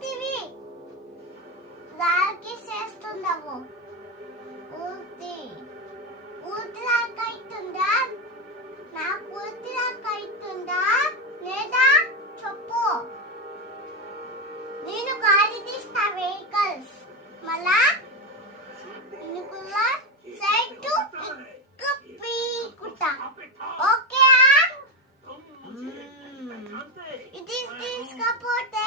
పూర్తివి లాగి చేస్తున్నావు. పూర్తి పూర్తి దాకా అవుతుందా? నా పూర్తి దాకా అవుతుందా లేదా చెప్పు. నేను గాలి తీస్తా వెహికల్స్ మళ్ళా ఇనుకుల్లా సైడ్ టు పీకుతా. ఓకే ఇది తీసుకపోతే